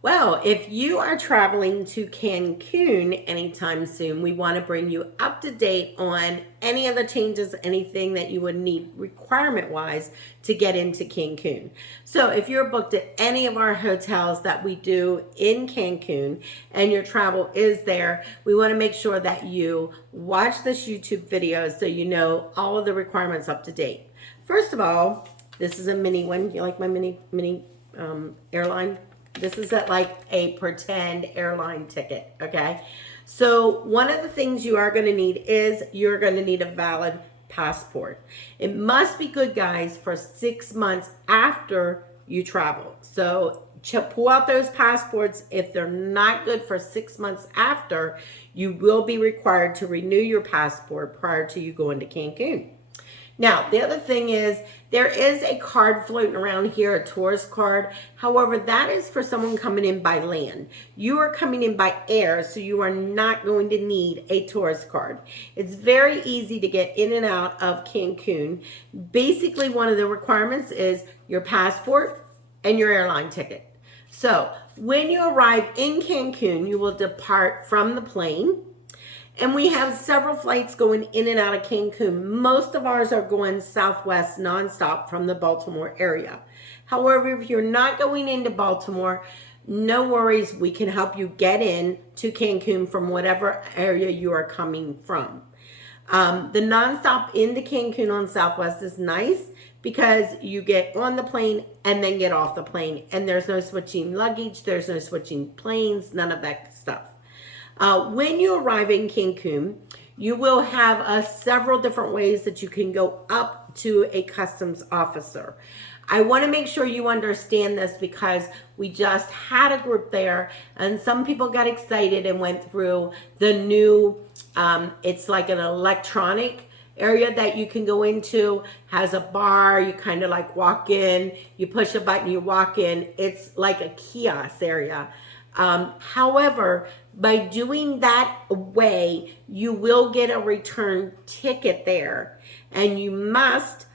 Well, if you are traveling to Cancun anytime soon, we want to bring you up to date on any of the changes, anything that you would need requirement wise to get into Cancun. So, if you're booked at any of our hotels that we do in Cancun and your travel is there, we want to make sure that you watch this YouTube video so you know all of the requirements up to date. First of all, this is a mini one. You like my mini airline? This is like a pretend airline ticket, okay? So one of the things you are going to need is you're going to need a valid passport. It must be good, guys, for 6 months after you travel. So pull out those passports. If they're not good for 6 months after, you will be required to renew your passport prior to you going to Cancun. Now, the other thing is there is a card floating around here, a tourist card. However, that is for someone coming in by land. You are coming in by air, so you are not going to need a tourist card. It's very easy to get in and out of Cancun. Basically, one of the requirements is your passport and your airline ticket. So when you arrive in Cancun, you will depart from the plane. And we have several flights going in and out of Cancun. Most of ours are going Southwest nonstop from the Baltimore area. However, if you're not going into Baltimore, no worries. We can help you get in to Cancun from whatever area you are coming from. The nonstop into Cancun on Southwest is nice because you get on the plane and then get off the plane. And there's no switching luggage. There's no switching planes. None of that stuff. When you arrive in Cancun, you will have several different ways that you can go up to a customs officer. I want to make sure you understand this because we just had a group there and some people got excited and went through the new, it's like an electronic area that you can go into, has a bar, you kind of like walk in, you push a button, you walk in. It's like a kiosk area. However, by doing that way, you will get a return ticket there. And you must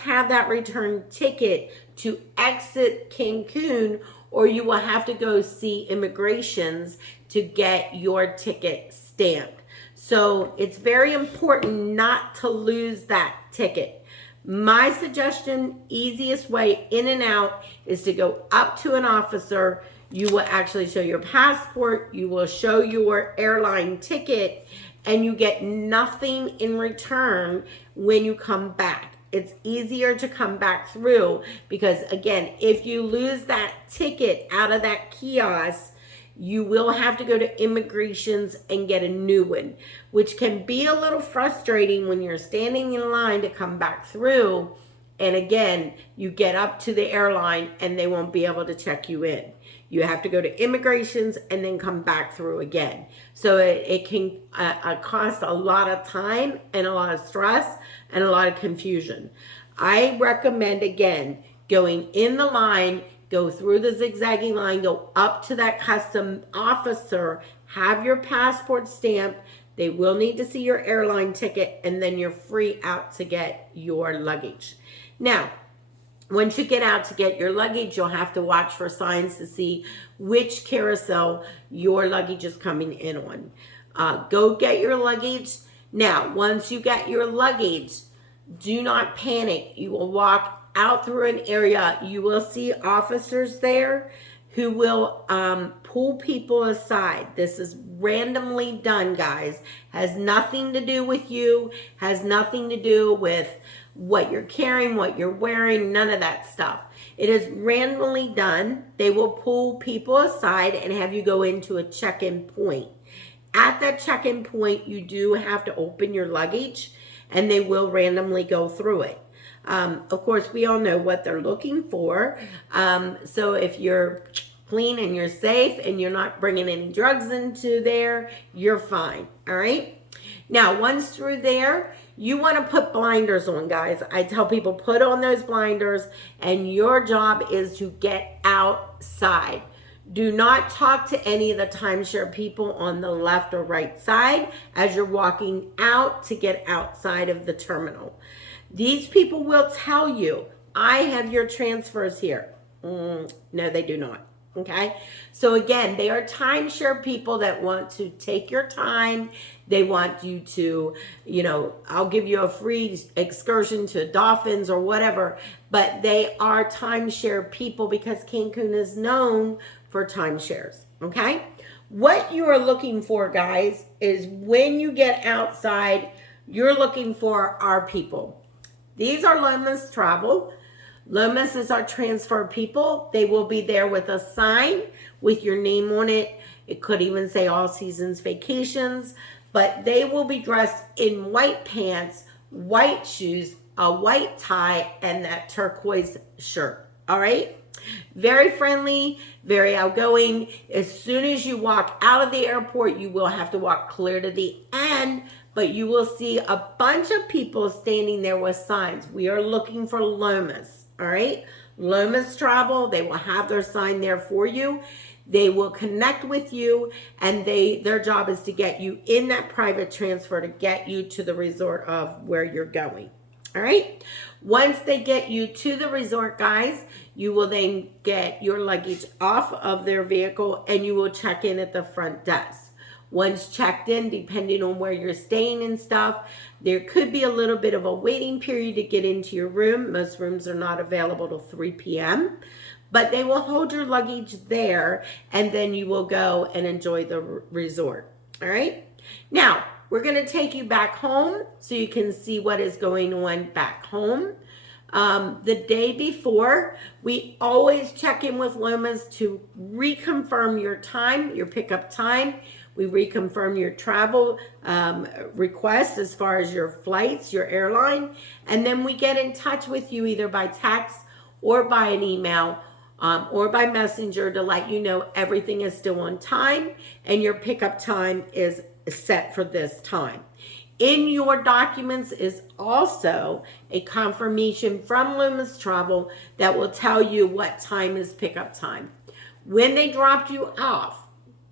have that return ticket to exit Cancun, or you will have to go see immigrations to get your ticket stamped. So it's very important not to lose that ticket. My suggestion, easiest way in and out, is to go up to an officer. You will actually show your passport, you will show your airline ticket, and you get nothing in return when you come back. It's easier to come back through because, again, if you lose that ticket out of that kiosk, you will have to go to immigrations and get a new one, which can be a little frustrating when you're standing in line to come back through. And again, you get up to the airline and they won't be able to check you in. You have to go to immigrations and then come back through again. So it can cost a lot of time and a lot of stress and a lot of confusion. I recommend, again, going in the line, go through the zigzagging line, go up to that custom officer, have your passport stamped. They will need to see your airline ticket, and then you're free out to get your luggage. Now, once you get out to get your luggage, you'll have to watch for signs to see which carousel your luggage is coming in on. Go get your luggage. Now, once you get your luggage, do not panic. You will walk out through an area. You will see officers there who will pull people aside. This is randomly done, guys. Has nothing to do with you. Has nothing to do with what you're carrying, what you're wearing, none of that stuff. It is randomly done. They will pull people aside and have you go into a check-in point. At that check-in point, you do have to open your luggage and they will randomly go through it. Of course, we all know what they're looking for. So if you're clean and you're safe and you're not bringing any drugs into there, you're fine. All right. Now, once through there, you want to put blinders on, guys. I tell people put on those blinders and your job is to get outside. Do not talk to any of the timeshare people on the left or right side as you're walking out to get outside of the terminal. These people will tell you, I have your transfers here. No, they do not. Okay, so again, they are timeshare people that want to take your time. They want you to, I'll give you a free excursion to dolphins or whatever, but they are timeshare people because Cancun is known for timeshares. Okay, what you are looking for, guys, is when you get outside, you're looking for our people. These are Lomas Travel. Lomas is our transfer people. They will be there with a sign with your name on it. It could even say All Seasons Vacations, but they will be dressed in white pants, white shoes, a white tie, and that turquoise shirt. All right? Very friendly, very outgoing. As soon as you walk out of the airport, you will have to walk clear to the end, but you will see a bunch of people standing there with signs. We are looking for Lomas. All right, Lomas Travel, they will have their sign there for you. They will connect with you, and their job is to get you in that private transfer to get you to the resort of where you're going. All right, once they get you to the resort, guys, you will then get your luggage off of their vehicle and you will check in at the front desk. Once checked in, depending on where you're staying and stuff, there could be a little bit of a waiting period to get into your room. Most rooms are not available till 3 p.m., but they will hold your luggage there, and then you will go and enjoy the resort. All right? Now, we're going to take you back home so you can see what is going on back home. The day before, we always check in with Lomas to reconfirm your time, your pickup time. We reconfirm your travel request as far as your flights, your airline, and then we get in touch with you either by text or by an email or by messenger to let you know everything is still on time and your pickup time is set for this time. In your documents is also a confirmation from Lomas Travel that will tell you what time is pickup time. When they dropped you off,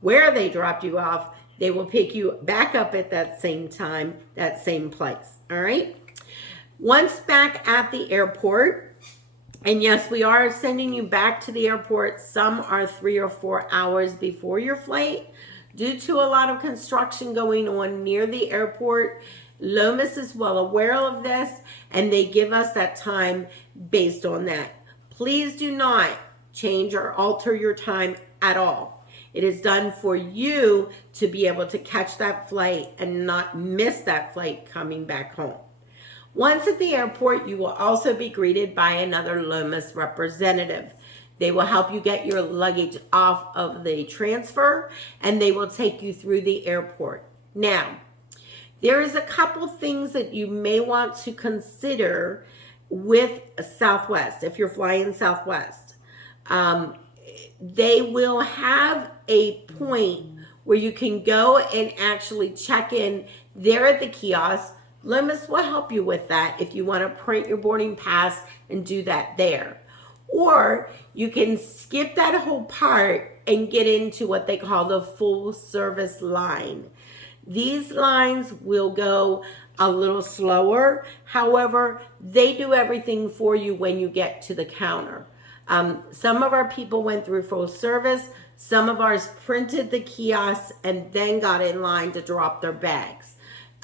where they dropped you off, they will pick you back up at that same time, that same place. All right? Once back at the airport, and yes, we are sending you back to the airport. Some are 3 or 4 hours before your flight. Due to a lot of construction going on near the airport, Lomas is well aware of this, and they give us that time based on that. Please do not change or alter your time at all. It is done for you to be able to catch that flight and not miss that flight coming back home. Once at the airport, you will also be greeted by another Lomas representative. They will help you get your luggage off of the transfer, and they will take you through the airport. Now, there is a couple things that you may want to consider with Southwest, if you're flying Southwest. They will have a point where you can go and actually check in there at the kiosk. Lomas will help you with that if you want to print your boarding pass and do that there. Or you can skip that whole part and get into what they call the full service line. These lines will go a little slower. However, they do everything for you when you get to the counter. Some of our people went through full service. Some of ours printed the kiosks and then got in line to drop their bags.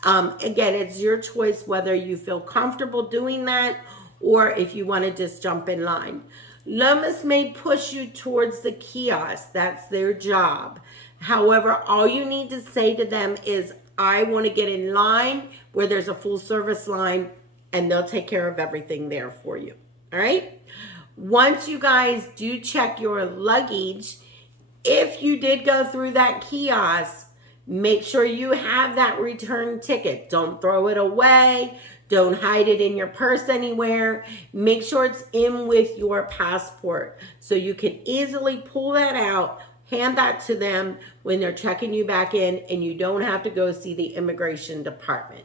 Again, it's your choice whether you feel comfortable doing that or if you want to just jump in line. Lomas may push you towards the kiosk. That's their job. However, all you need to say to them is, I want to get in line where there's a full service line, and they'll take care of everything there for you. All right? Once you guys do check your luggage, if you did go through that kiosk, make sure you have that return ticket. Don't throw it away. Don't hide it in your purse anywhere. Make sure it's in with your passport so you can easily pull that out, hand that to them when they're checking you back in, and you don't have to go see the immigration department.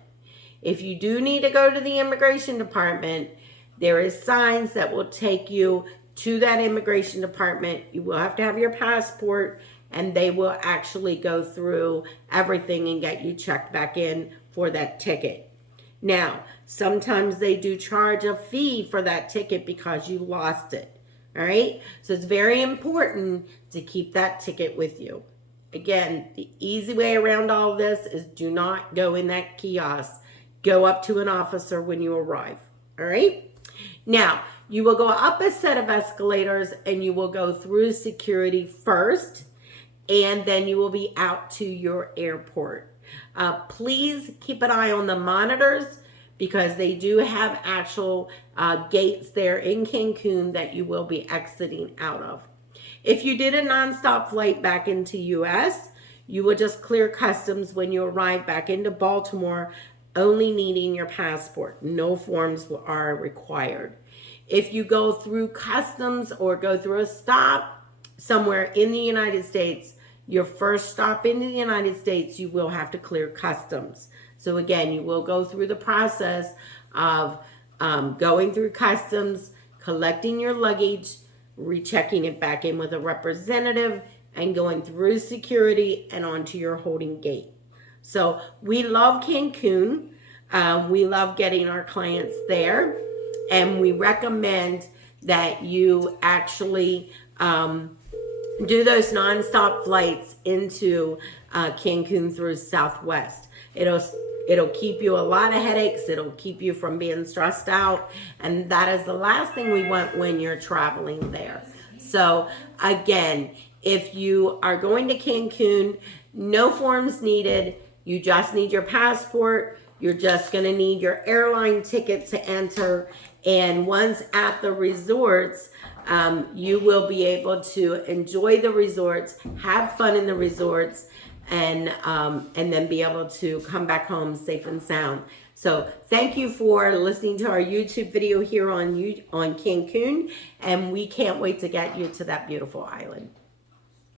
If you do need to go to the immigration department, there is signs that will take you to that immigration department. You will have to have your passport, and they will actually go through everything and get you checked back in for that ticket. Now, sometimes they do charge a fee for that ticket because you lost it. All right. So it's very important to keep that ticket with you. Again, the easy way around all of this is do not go in that kiosk. Go up to an officer when you arrive. All right. Now, you will go up a set of escalators and you will go through security first, and then you will be out to your airport. Please keep an eye on the monitors because they do have actual gates there in Cancun that you will be exiting out of. If you did a nonstop flight back into US, you will just clear customs when you arrive back into Baltimore, only needing your passport. No forms are required. If you go through customs or go through a stop somewhere in the United States, your first stop in the United States, you will have to clear customs. So again, you will go through the process of going through customs, collecting your luggage, rechecking it back in with a representative, and going through security and onto your holding gate. So we love Cancun. We love getting our clients there, and we recommend that you actually do those nonstop flights into Cancun through Southwest. It'll keep you a lot of headaches. It'll keep you from being stressed out, and that is the last thing we want when you're traveling there. So again, if you are going to Cancun, no forms needed. You just need your passport. You're just going to need your airline ticket to enter. And once at the resorts, you will be able to enjoy the resorts, have fun in the resorts, and then be able to come back home safe and sound. So thank you for listening to our YouTube video here on Cancun, and we can't wait to get you to that beautiful island.